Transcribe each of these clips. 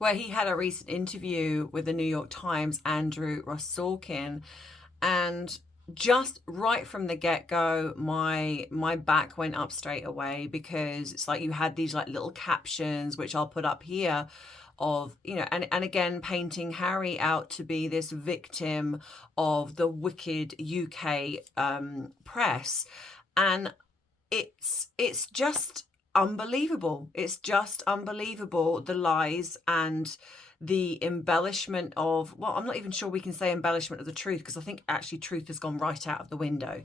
where he had a recent interview with the New York Times, Andrew Ross Sorkin, and just right from the get-go, my back went up straight away, because it's like you had these like little captions, which I'll put up here, of, you know, and again painting Harry out to be this victim of the wicked UK press. And it's just unbelievable. It's just unbelievable, the lies and the embellishment of, well, I'm not even sure we can say embellishment of the truth, because I think actually truth has gone right out of the window.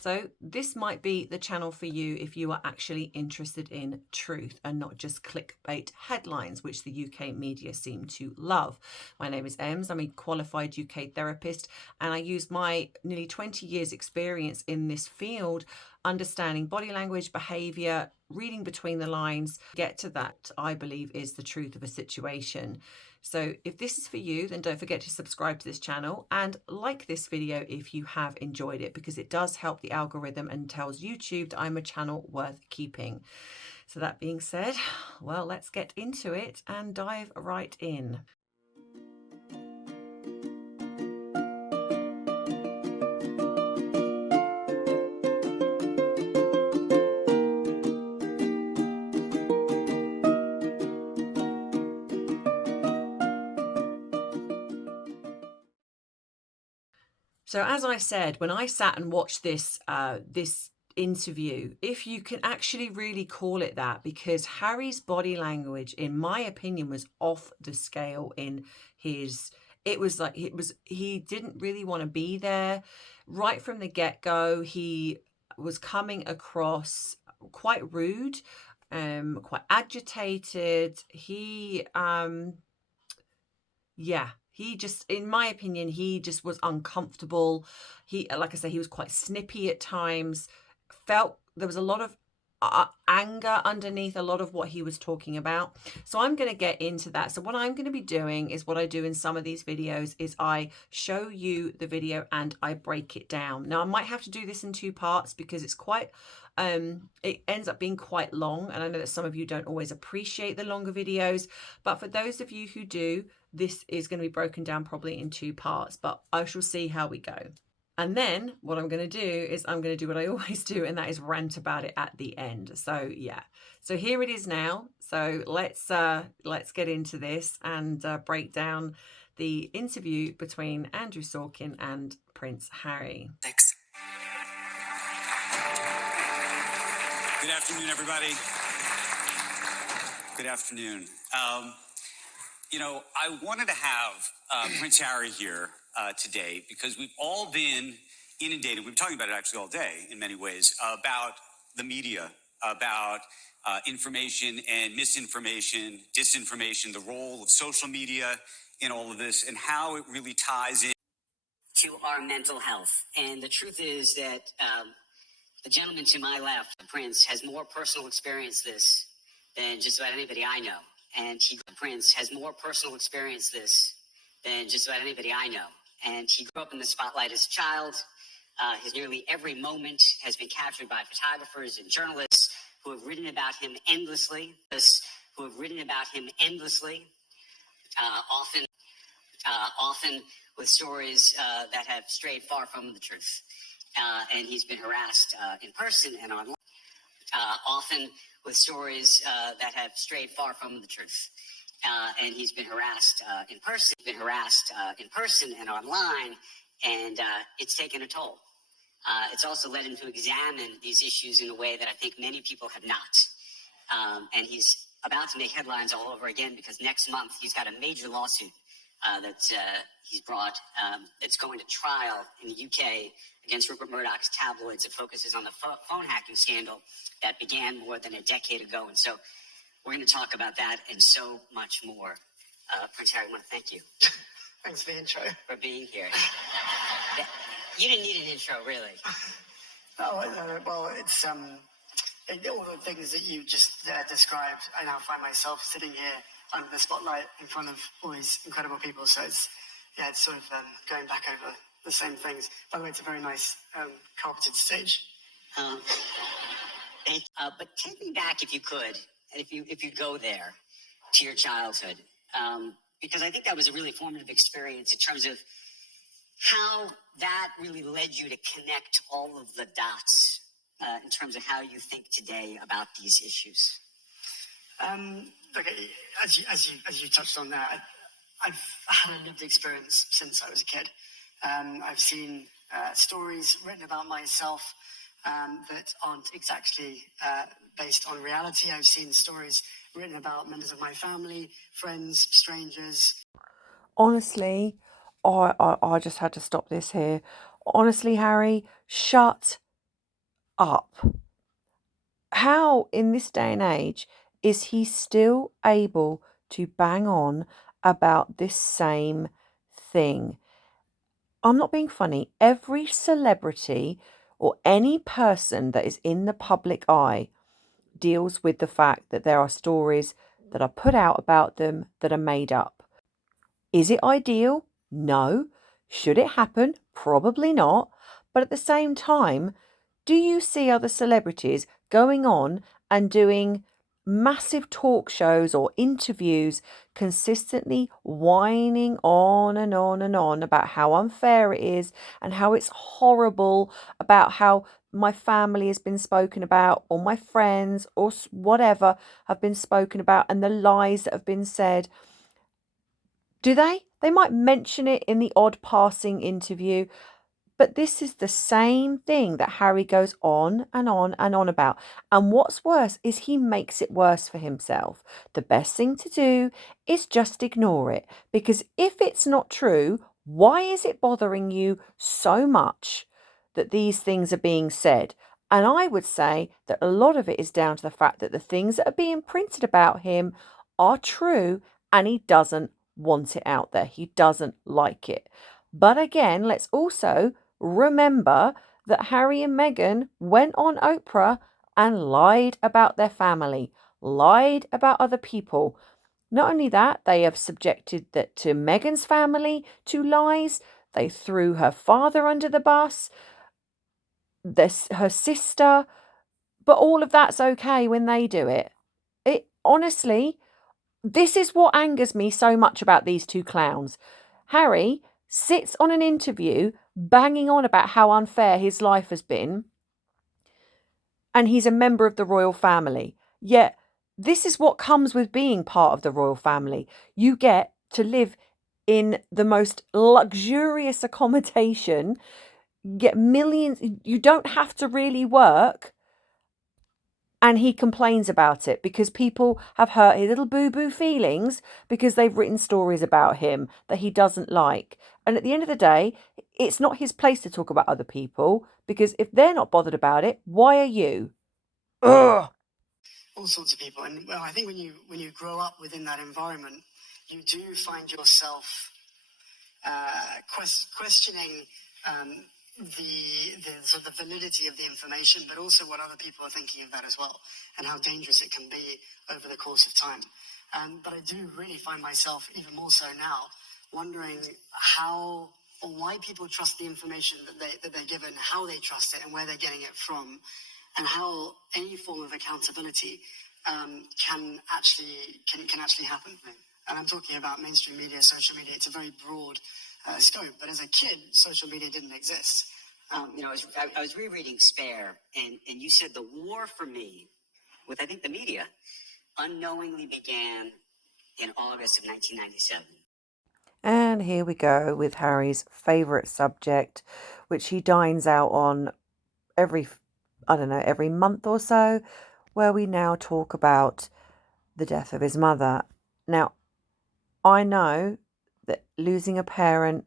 So this might be the channel for you if you are actually interested in truth and not just clickbait headlines, which the UK media seem to love. My name is Ems. I'm a qualified UK therapist, and I use my nearly 20 years experience in this field, understanding body language, behavior, reading between the lines, get to that I believe is the truth of a situation. So if this is for you, then don't forget to subscribe to this channel and like this video if you have enjoyed it, because it does help the algorithm and tells YouTube that I'm a channel worth keeping. So that being said, well, let's get into it and dive right in. So as I said, when I sat and watched this interview, if you can actually really call it that, because Harry's body language, in my opinion, was off the scale in his, it was like, he didn't really want to be there. Right from the get-go, he was coming across quite rude, quite agitated. He just, in my opinion, he just was uncomfortable. He, like I say, he was quite snippy at times. Felt there was a lot of anger underneath a lot of what he was talking about. So I'm going to get into that. So what I'm going to be doing is what I do in some of these videos is I show you the video and I break it down. Now I might have to do this in two parts because it's quite it ends up being quite long, and I know that some of you don't always appreciate the longer videos, but for those of you who do, this is going to be broken down probably in two parts, but I shall see how we go. And then what I'm going to do is I'm going to do what I always do, and that is rant about it at the end. So yeah, so here it is now. So let's get into this and break down the interview between Andrew Sorkin and Prince Harry. Thanks. Good afternoon, everybody. Good afternoon. You know, I wanted to have Prince Harry here today because we've all been inundated. We've been talking about it actually all day in many ways about the media, about information and misinformation, disinformation, the role of social media in all of this, and how it really ties in to our mental health. And the truth is that the gentleman to my left, Prince, has more personal experience this than just about anybody I know. And Prince has more personal experience this than just about anybody I know. And he grew up in the spotlight as a child. His nearly every moment has been captured by photographers and journalists who have written about him endlessly. Often with stories that have strayed far from the truth. And he's been harassed in person and online. Often with stories that have strayed far from the truth. And he's been harassed in person and online, and it's taken a toll. It's also led him to examine these issues in a way that I think many people have not. And he's about to make headlines all over again because next month he's got a major lawsuit that he's brought that's going to trial in the UK against Rupert Murdoch's tabloids. It focuses on the phone hacking scandal that began more than a decade ago. And so we're going to talk about that and so much more. Prince Harry, I want to thank you. Thanks for the intro. For being here. Yeah, you didn't need an intro, really. Well, it's all the things that you just described. I now find myself sitting here under the spotlight in front of all these incredible people. So it's sort of going back over the same things. By the way, it's a very nice carpeted stage. But take me back, if you could, and if you go there to your childhood, because I think that was a really formative experience in terms of how that really led you to connect all of the dots in terms of how you think today about these issues. Look, as you touched on there, I've had a lived experience since I was a kid. I've seen stories written about myself that aren't exactly based on reality. I've seen stories written about members of my family, friends, strangers. Honestly, I just had to stop this here. Honestly, Harry, shut up. How, in this day and age, is he still able to bang on about this same thing? I'm not being funny. Every celebrity or any person that is in the public eye deals with the fact that there are stories that are put out about them that are made up. Is it ideal? No. Should it happen? Probably not. But at the same time, do you see other celebrities going on and doing massive talk shows or interviews, consistently whining on and on and on about how unfair it is and how it's horrible, about how my family has been spoken about, or my friends, or whatever have been spoken about, and the lies that have been said? Do they? They might mention it in the odd passing interview, but this is the same thing that Harry goes on and on and on about. And what's worse is he makes it worse for himself. The best thing to do is just ignore it, because if it's not true, why is it bothering you so much that these things are being said? And I would say that a lot of it is down to the fact that the things that are being printed about him are true and he doesn't want it out there. He doesn't like it. But again, let's also remember that Harry and Meghan went on Oprah and lied about their family, lied about other people. Not only that, they have subjected that to Meghan's family to lies. They threw her father under the bus, her sister, but all of that's okay when they do it. It honestly, this is what angers me so much about these two clowns. Harry sits on an interview banging on about how unfair his life has been, and he's a member of the royal family. Yet, this is what comes with being part of the royal family. You get to live in the most luxurious accommodation, get millions, you don't have to really work. And he complains about it because people have hurt his little boo-boo feelings because they've written stories about him that he doesn't like. And at the end of the day, it's not his place to talk about other people, because if they're not bothered about it, why are you? Ugh. All sorts of people. And well, I think when you grow up within that environment, you do find yourself questioning the sort of the validity of the information, but also what other people are thinking of that as well, and how dangerous it can be over the course of time. But I do really find myself, even more so now, wondering how or why people trust the information that they're given, how they trust it, and where they're getting it from, and how any form of accountability can actually happen. And I'm talking about mainstream media, social media. It's a very broad scope. But as a kid, social media didn't exist. I was rereading Spare, and you said the war for me with, I think, the media unknowingly began in August of 1997. And here we go with Harry's favourite subject, which he dines out on every, I don't know, every month or so, where we now talk about the death of his mother. Now, I know that losing a parent,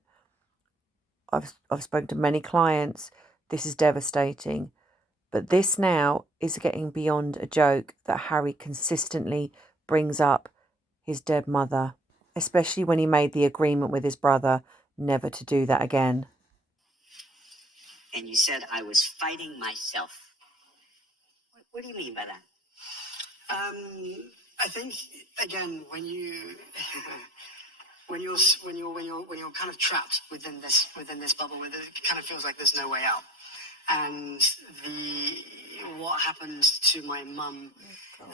I've spoken to many clients, this is devastating. But this now is getting beyond a joke that Harry consistently brings up his dead mother, especially when he made the agreement with his brother never to do that again. And you said I was fighting myself. What do you mean by that? I think again when you're kind of trapped within this bubble, where it kind of feels like there's no way out. And what happened to my mum,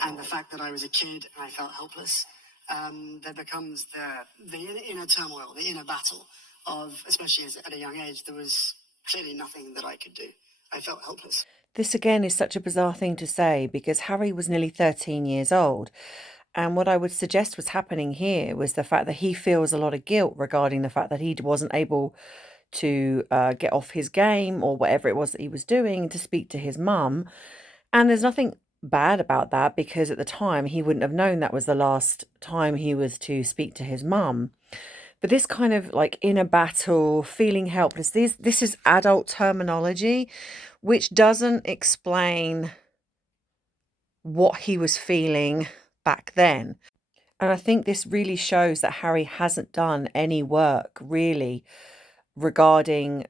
and the fact that I was a kid and I felt helpless, there becomes the inner turmoil, the inner battle of, especially at a young age, there was clearly nothing that I could do. I felt helpless. This again is such a bizarre thing to say because Harry was nearly 13 years old. And what I would suggest was happening here was the fact that he feels a lot of guilt regarding the fact that he wasn't able to get off his game or whatever it was that he was doing to speak to his mum. And there's nothing bad about that because at the time he wouldn't have known that was the last time he was to speak to his mum. But this kind of like inner battle, feeling helpless, this is adult terminology, which doesn't explain what he was feeling back then. And I think this really shows that Harry hasn't done any work really regarding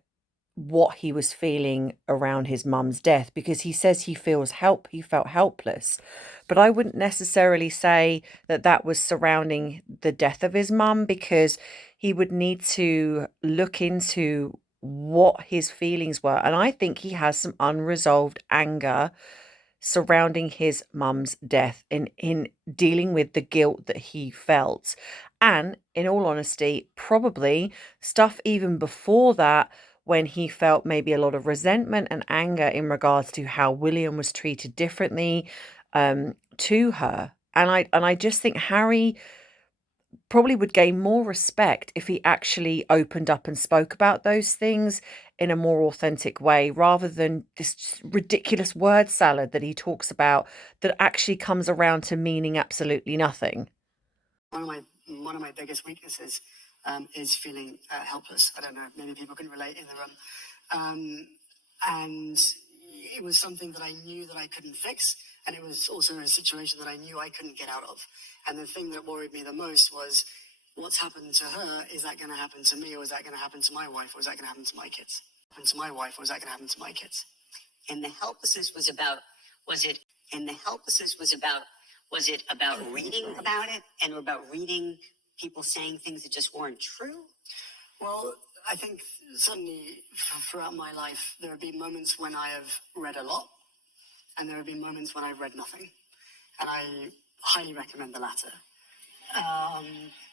what he was feeling around his mum's death, because he says he felt helpless. But I wouldn't necessarily say that that was surrounding the death of his mum, because he would need to look into what his feelings were. And I think he has some unresolved anger surrounding his mum's death, in dealing with the guilt that he felt. And in all honesty, probably stuff even before that, when he felt maybe a lot of resentment and anger in regards to how William was treated differently to her. And I just think Harry probably would gain more respect if he actually opened up and spoke about those things in a more authentic way, rather than this ridiculous word salad that he talks about that actually comes around to meaning absolutely nothing. One of my biggest weaknesses is feeling helpless. I don't know, maybe people can relate in the room. And it was something that I knew that I couldn't fix, and it was also a situation that I knew I couldn't get out of. And the thing that worried me the most was, what's happened to her? Is that going to happen to me, or is that going to happen to my wife, or is that going to happen to my kids? Happen to my wife, or is that going to happen to my kids? And the helplessness was about, was it, and the helplessness was it about reading about it and about reading people saying things that just weren't true? Well, I think certainly throughout my life, there have been moments when I have read a lot, and there have been moments when I've read nothing. And I highly recommend the latter.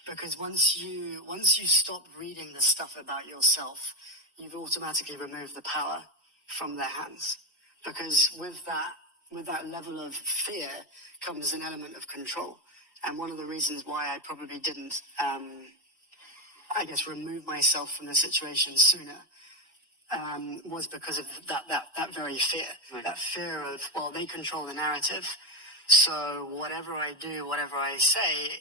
Because once you stop reading the stuff about yourself, you've automatically removed the power from their hands. Because with that level of fear comes an element of control. And one of the reasons why I probably didn't, remove myself from the situation sooner, was because of that very fear. Right. That fear of, well, they control the narrative, so whatever I do, whatever I say,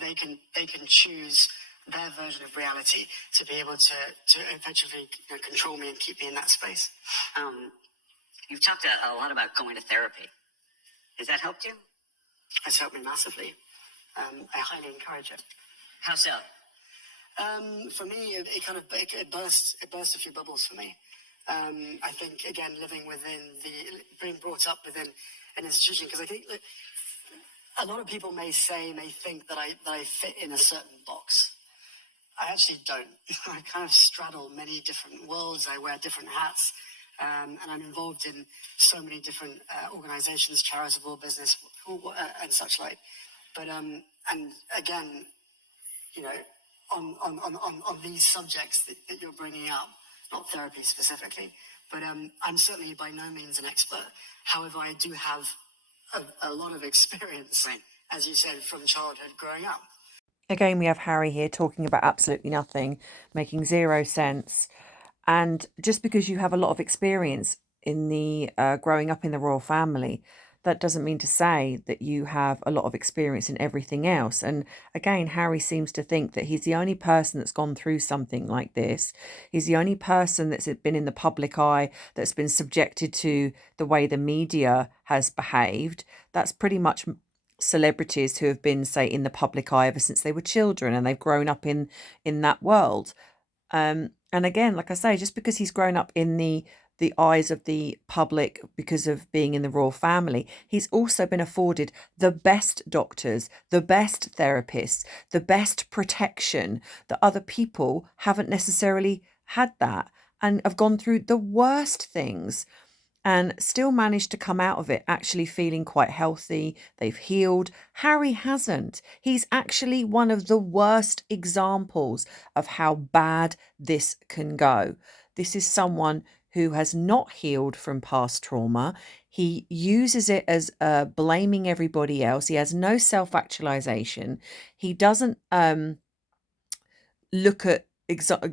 they can choose their version of reality to be able to effectively control me and keep me in that space. You've talked a lot about going to therapy. Has that helped you? It's helped me massively. I highly encourage it. How so? For me, it burst a few bubbles for me. I think, again, living being brought up within an institution, because I think that a lot of people may think that I fit in a certain box. I actually don't. I kind of straddle many different worlds. I wear different hats, and I'm involved in so many different organizations, charitable business, and such like. But and again, on these subjects that you're bringing up, not therapy specifically, but I'm certainly by no means an expert. However, I do have a lot of experience, right, as you said, from childhood growing up. Again, we have Harry here talking about absolutely nothing, making zero sense. And just because you have a lot of experience in the growing up in the royal family, that doesn't mean to say that you have a lot of experience in everything else. And again, Harry seems to think that he's the only person that's gone through something like this. He's the only person that's been in the public eye, that's been subjected to the way the media has behaved. That's pretty much celebrities who have been, say, in the public eye ever since they were children, and they've grown up in that world. And again, like I say, just because he's grown up in the eyes of the public because of being in the royal family, he's also been afforded the best doctors, the best therapists, the best protection that other people haven't necessarily had that, and have gone through the worst things. and still managed to come out of it actually feeling quite healthy. They've healed. Harry hasn't. He's actually one of the worst examples of how bad this can go. This is someone who has not healed from past trauma. He uses it as blaming everybody else. He has no self-actualization. He doesn't look at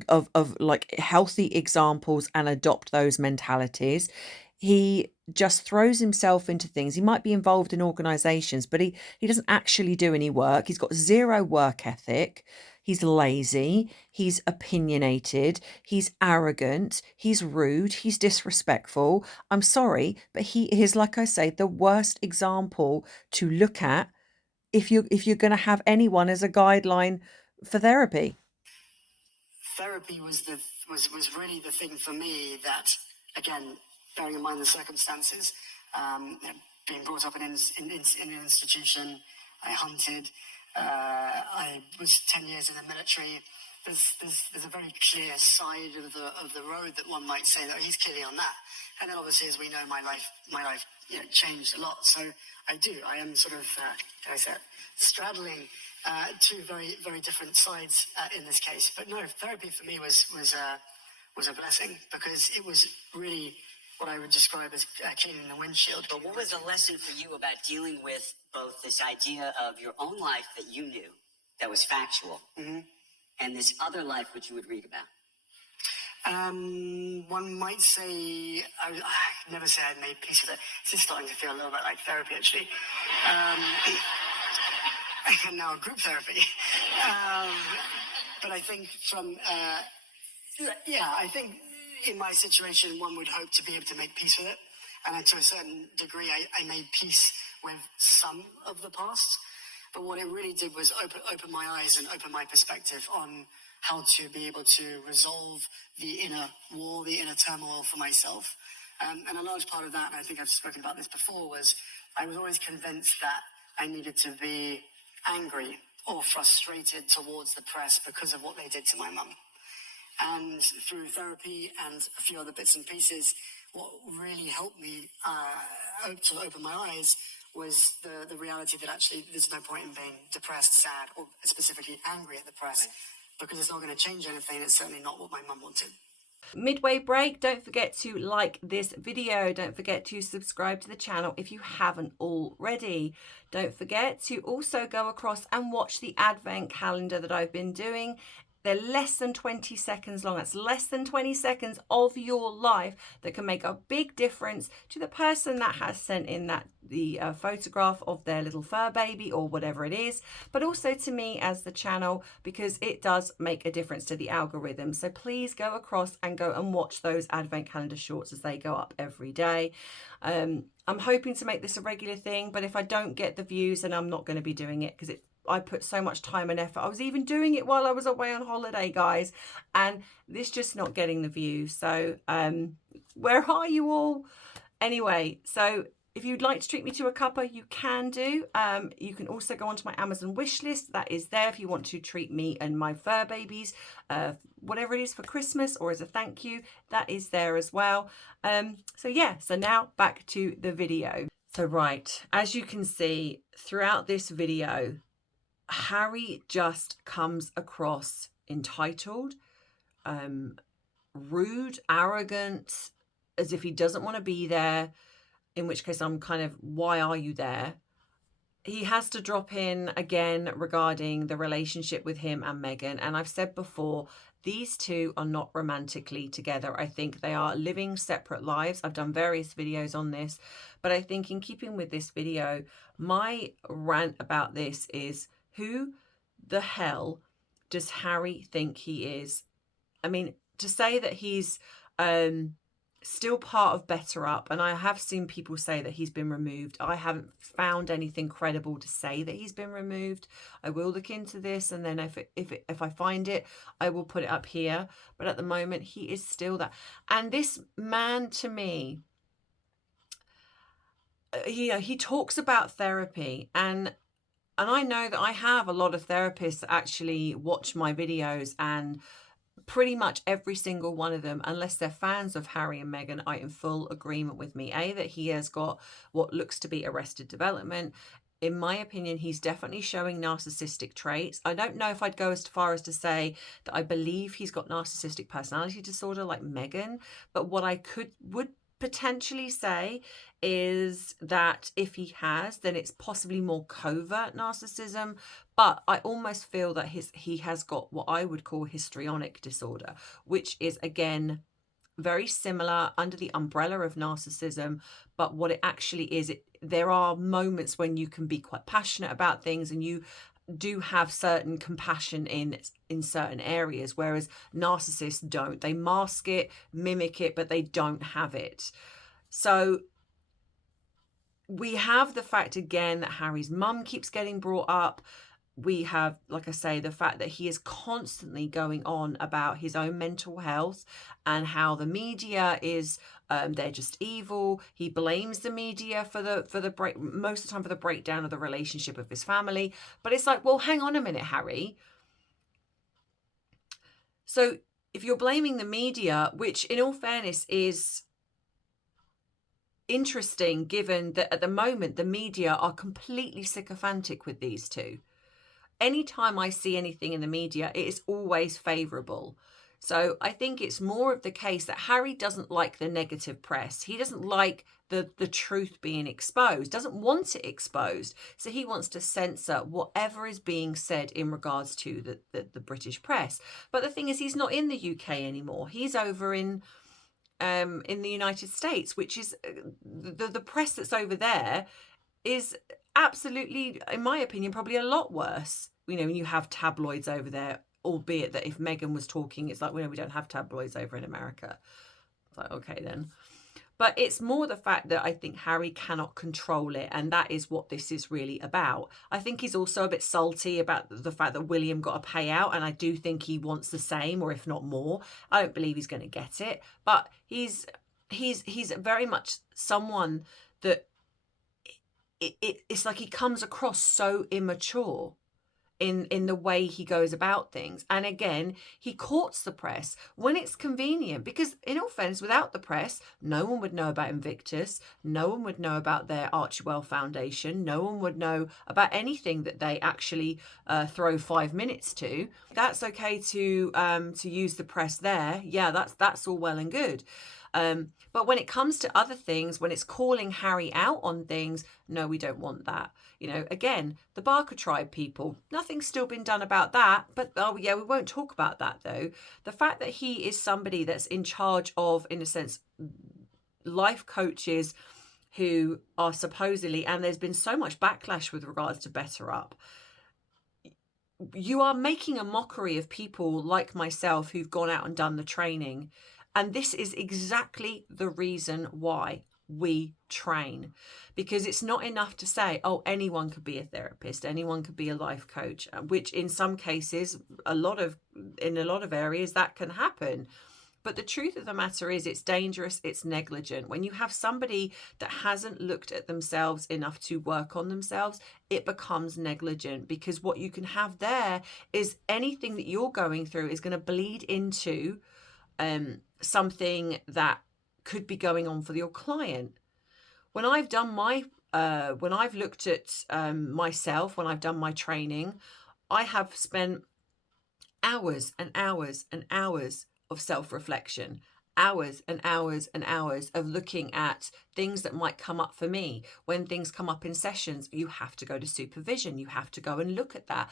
of like healthy examples and adopt those mentalities. He just throws himself into things. He might be involved in organizations, but he doesn't actually do any work. He's got zero work ethic. He's lazy, he's opinionated, he's arrogant, he's rude, he's disrespectful. I'm sorry, but he is, like I say, the worst example to look at if you're going to have anyone as a guideline for therapy. Therapy was really the thing for me that, again, bearing in mind the circumstances, being brought up in an institution, I hunted, I was 10 years in the military. There's a very clear side of the road that one might say that he's clearly on that. And then obviously, as we know, my life changed a lot. So I am sort of, how I say it, straddling two very, very different sides in this case. But no, therapy for me was a blessing, because it was really what I would describe as cleaning the windshield. But what was the lesson for you about dealing with both this idea of your own life that you knew, that was factual, and this other life which you would read about? One might say, I never say I'd made peace with it. This is starting to feel a little bit like therapy, actually. And now group therapy. But I think I think in my situation, one would hope to be able to make peace with it. And to a certain degree, I made peace with some of the past. But what it really did was open my eyes and open my perspective on how to be able to resolve the inner war, the inner turmoil for myself. And a large part of that, and I think I've spoken about this before, was I was always convinced that I needed to be angry or frustrated towards the press because of what they did to my mum. And through therapy and a few other bits and pieces, what really helped me to open my eyes was the reality that actually there's no point in being depressed, sad, or specifically angry at the press, because it's not going to change anything. It's certainly not what my mum wanted. Midway break, don't forget to like this video. Don't forget to subscribe to the channel if you haven't already. Don't forget to also go across and watch the advent calendar that I've been doing. They're less than 20 seconds long. That's less than 20 seconds of your life that can make a big difference to the person that has sent in the photograph of their little fur baby or whatever it is, but also to me as the channel, because it does make a difference to the algorithm. So please go across and go and watch those advent calendar shorts as they go up every day. I'm hoping to make this a regular thing, but if I don't get the views, then I'm not going to be doing it, because I put so much time and effort. I was even doing it while I was away on holiday, guys, and this just not getting the views. So where are you all? Anyway, so if you'd like to treat me to a cuppa, you can do. You can also go onto my Amazon wish list. That is there if you want to treat me and my fur babies, whatever it is for Christmas or as a thank you, that is there as well. So now back to the video. So right, as you can see throughout this video, Harry just comes across entitled, rude, arrogant, as if he doesn't want to be there, in which case I'm kind of, why are you there? He has to drop in again regarding the relationship with him and Meghan. And I've said before, these two are not romantically together. I think they are living separate lives. I've done various videos on this, but I think in keeping with this video, my rant about this is, who the hell does Harry think he is? I mean, to say that he's still part of Better Up, and I have seen people say that he's been removed. I haven't found anything credible to say that he's been removed. I will look into this, and then if I find it, I will put it up here. But at the moment, he is still that. And this man, to me, he talks about therapy, and I know that I have a lot of therapists that actually watch my videos and pretty much every single one of them, unless they're fans of Harry and Meghan, are in full agreement with me. That he has got what looks to be arrested development. In my opinion, he's definitely showing narcissistic traits. I don't know if I'd go as far as to say that I believe he's got narcissistic personality disorder like Meghan, but what I would potentially say is that if he has, then it's possibly more covert narcissism. But I almost feel that he has got what I would call histrionic disorder, which is again very similar under the umbrella of narcissism. But what it actually is, there are moments when you can be quite passionate about things and you do have certain compassion in certain areas, whereas narcissists don't. They mask it, mimic it, but they don't have it. So we have the fact again that Harry's mum keeps getting brought up. We have, like I say, the fact that he is constantly going on about his own mental health and how the media is they're just evil. He blames the media for the break, most of the time, for the breakdown of the relationship of his family. But it's like, well, hang on a minute, Harry. So if you're blaming the media, which in all fairness is interesting given that at the moment the media are completely sycophantic with these two. Anytime I see anything in the media, it is always favourable. So I think it's more of the case that Harry doesn't like the negative press. He doesn't like the truth being exposed, doesn't want it exposed. So he wants to censor whatever is being said in regards to the British press. But the thing is, he's not in the UK anymore. He's over in the United States, which is the press that's over there is absolutely, in my opinion, probably a lot worse. You know, when you have tabloids over there, albeit that if Meghan was talking, it's like, well, we don't have tabloids over in America. It's like, okay, then. But it's more the fact that I think Harry cannot control it, and that is what this is really about. I think he's also a bit salty about the fact that William got a payout, and I do think he wants the same, or if not more. I don't believe he's going to get it, but he's very much someone that it's like he comes across so immature in the way he goes about things. And again, he courts the press when it's convenient, because in all fairness, without the press, no one would know about Invictus, no one would know about their Archewell Foundation, no one would know about anything that they actually throw 5 minutes to. That's okay to use the press there. Yeah, that's all well and good. But when it comes to other things, when it's calling Harry out on things, no, we don't want that. You know, again, the Barker tribe people, nothing's still been done about that. But oh yeah, we won't talk about that though. The fact that he is somebody that's in charge of, in a sense, life coaches who are supposedly, and there's been so much backlash with regards to Better Up. You are making a mockery of people like myself who've gone out and done the training. And this is exactly the reason why we train, because it's not enough to say, oh, anyone could be a therapist, anyone could be a life coach, which in some cases, in a lot of areas that can happen. But the truth of the matter is, it's dangerous, it's negligent. When you have somebody that hasn't looked at themselves enough to work on themselves, it becomes negligent, because what you can have there is anything that you're going through is going to bleed into something that could be going on for your client. When I've done when I've looked at myself, when I've done my training, I have spent hours and hours and hours of self-reflection, hours and hours and hours of looking at things that might come up for me. When things come up in sessions, you have to go to supervision, you have to go and look at that.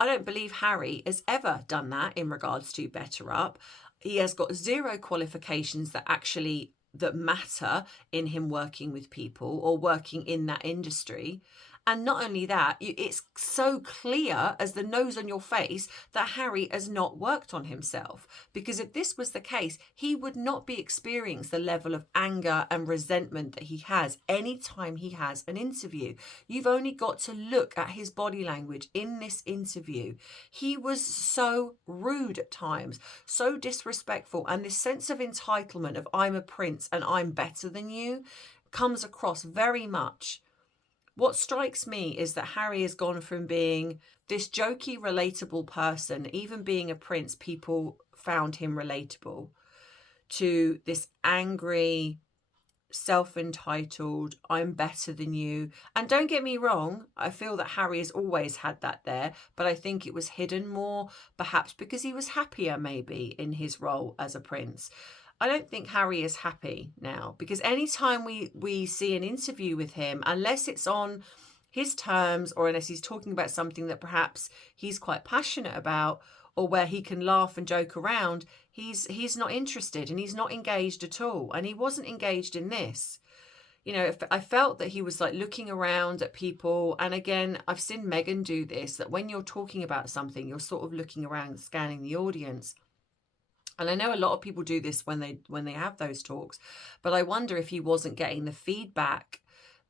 I don't believe Harry has ever done that in regards to Better Up. He has got zero qualifications that matter in him working with people or working in that industry. And not only that, it's so clear as the nose on your face that Harry has not worked on himself. Because if this was the case, he would not be experiencing the level of anger and resentment that he has anytime he has an interview. You've only got to look at his body language in this interview. He was so rude at times, so disrespectful, and this sense of entitlement of I'm a prince and I'm better than you comes across very much what strikes me is that Harry has gone from being this jokey, relatable person, even being a prince, people found him relatable, to this angry, self-entitled, I'm better than you. And don't get me wrong, I feel that Harry has always had that there, but I think it was hidden more, perhaps because he was happier maybe in his role as a prince. I don't think Harry is happy now, because anytime we see an interview with him, unless it's on his terms or unless he's talking about something that perhaps he's quite passionate about, or where he can laugh and joke around, he's not interested and he's not engaged at all. And he wasn't engaged in this. You know, I felt that he was like looking around at people. And again, I've seen Meghan do this, that when you're talking about something, you're sort of looking around, scanning the audience. And I know a lot of people do this when they have those talks, but I wonder if he wasn't getting the feedback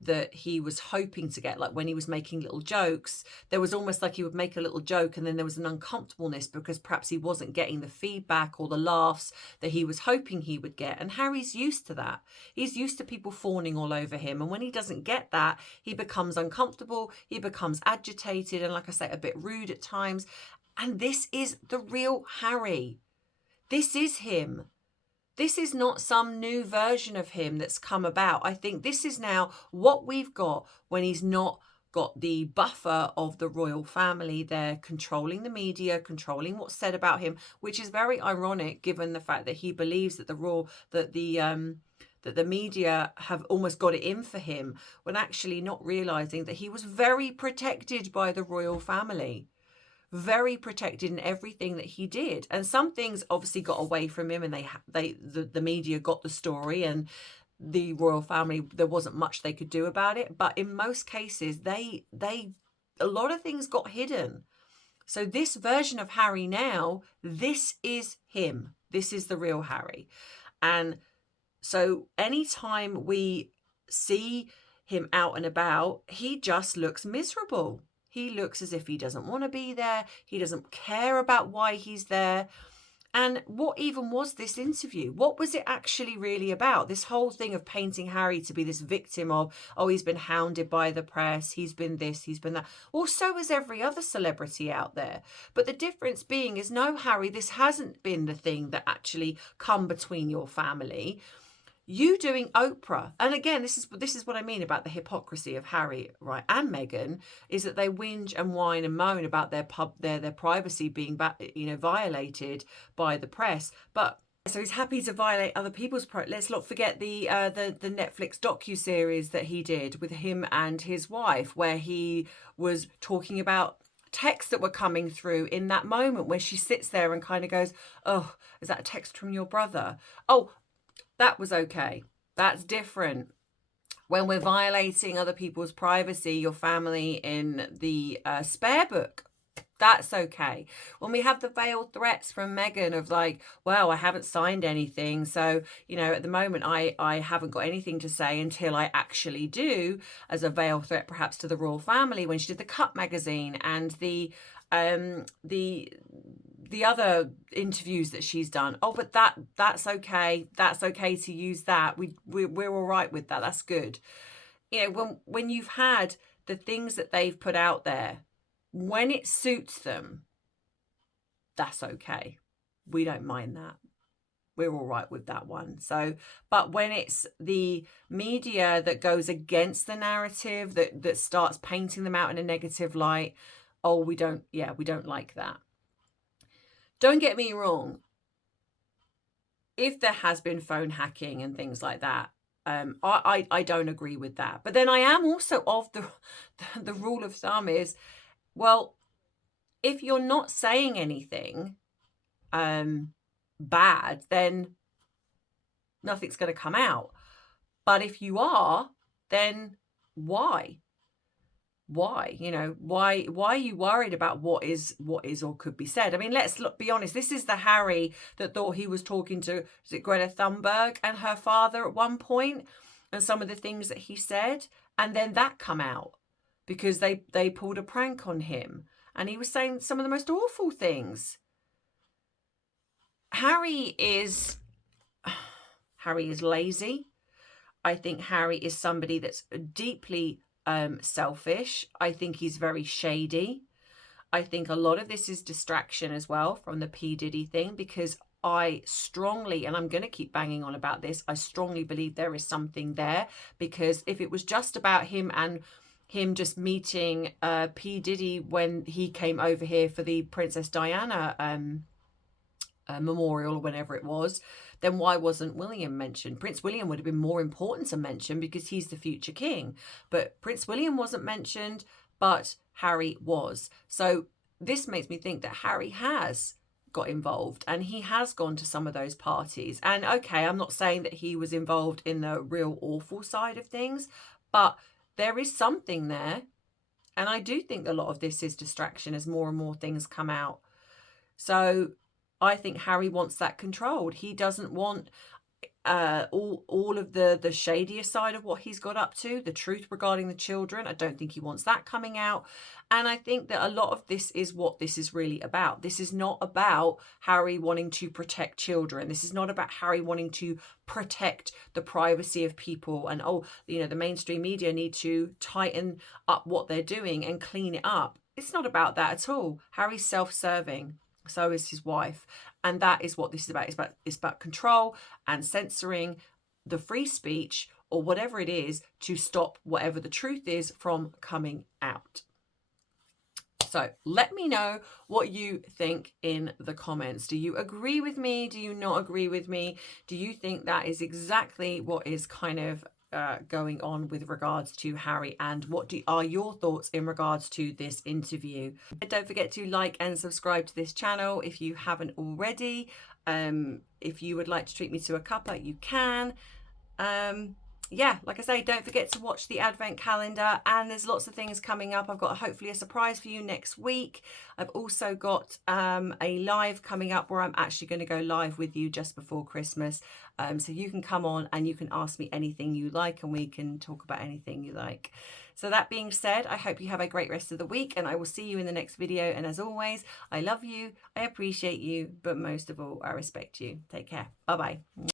that he was hoping to get. Like when he was making little jokes, there was almost like he would make a little joke and then there was an uncomfortableness because perhaps he wasn't getting the feedback or the laughs that he was hoping he would get. And Harry's used to that. He's used to people fawning all over him. And when he doesn't get that, he becomes uncomfortable, he becomes agitated, and like I say, a bit rude at times. And this is the real Harry. This is him. This is not some new version of him that's come about. I think this is now what we've got when he's not got the buffer of the royal family there controlling the media, controlling what's said about him, which is very ironic given the fact that he believes that the media have almost got it in for him, when actually not realizing that he was very protected by the royal family. Very protected in everything that he did, and some things obviously got away from him, and the media got the story, and the royal family, there wasn't much they could do about it. But in most cases, they a lot of things got hidden. So this version of Harry now, this is him. This is the real Harry. And so anytime we see him out and about, he just looks miserable. He looks as if he doesn't want to be there. He doesn't care about why he's there. And what even was this interview? What was it actually really about? This whole thing of painting Harry to be this victim of, oh, he's been hounded by the press, he's been this, he's been that. Well, so is every other celebrity out there. But the difference being is, no, Harry, this hasn't been the thing that actually come between your family. You doing Oprah, and again, this is what I mean about the hypocrisy of Harry, right, and Meghan, is that they whinge and whine and moan about their privacy being violated by the press. But so he's happy to violate other people's privacy. Let's not forget the Netflix docuseries that he did with him and his wife, where he was talking about texts that were coming through in that moment, where she sits there and kind of goes, oh, is that a text from your brother? Oh, that was okay. That's different. When we're violating other people's privacy, your family, in the spare book, that's okay. When we have the veiled threats from Meghan of like, well, I haven't signed anything, so, at the moment I haven't got anything to say until I actually do, as a veiled threat perhaps to the royal family, when she did the CUPPA magazine and the other interviews that she's done. Oh, but that's okay. That's okay to use that. We're all right with that. That's good. When you've had the things that they've put out there, when it suits them, that's okay. We don't mind that. We're all right with that one. So, but when it's the media that goes against the narrative, that starts painting them out in a negative light, oh, we don't like that. Don't get me wrong. If there has been phone hacking and things like that, I don't agree with that. But then I am also of the rule of thumb is, well, if you're not saying anything bad, then nothing's going to come out. But if you are, then why? Why are you worried about what is or could be said? I mean, let's be honest, this is the Harry that thought he was talking to, is it Greta Thunberg and her father at one point, and some of the things that he said, and then that come out because they pulled a prank on him and he was saying some of the most awful things. Harry is lazy. I think Harry is somebody that's deeply selfish. I think he's very shady. I think a lot of this is distraction as well from the P. Diddy thing, because I strongly, and I'm going to keep banging on about this, I strongly believe there is something there. Because if it was just about him and him just meeting P. Diddy when he came over here for the Princess Diana memorial or whenever it was, then why wasn't William mentioned? Prince William would have been more important to mention because he's the future king. But Prince William wasn't mentioned, but Harry was. So this makes me think that Harry has got involved and he has gone to some of those parties. And okay, I'm not saying that he was involved in the real awful side of things, but there is something there. And I do think a lot of this is distraction as more and more things come out. So I think Harry wants that controlled. He doesn't want all of the shadier side of what he's got up to, the truth regarding the children. I don't think he wants that coming out. And I think that a lot of this is what this is really about. This is not about Harry wanting to protect children. This is not about Harry wanting to protect the privacy of people and, oh, you know, the mainstream media need to tighten up what they're doing and clean it up. It's not about that at all. Harry's self-serving. So is his wife. And that is what this is about. It's about control and censoring the free speech or whatever it is to stop whatever the truth is from coming out. So let me know what you think in the comments. Do you agree with me? Do you not agree with me? Do you think that is exactly what is kind of going on with regards to Harry, and what are your thoughts in regards to this interview? Don't forget to like and subscribe to this channel if you haven't already. If you would like to treat me to a cuppa, you can. Yeah, like I say, don't forget to watch the advent calendar, and there's lots of things coming up. I've got hopefully a surprise for you next week. I've also got a live coming up where I'm actually going to go live with you just before Christmas. So you can come on and you can ask me anything you like and we can talk about anything you like. So that being said, I hope you have a great rest of the week and I will see you in the next video. And as always, I love you, I appreciate you, but most of all, I respect you. Take care. Bye-bye.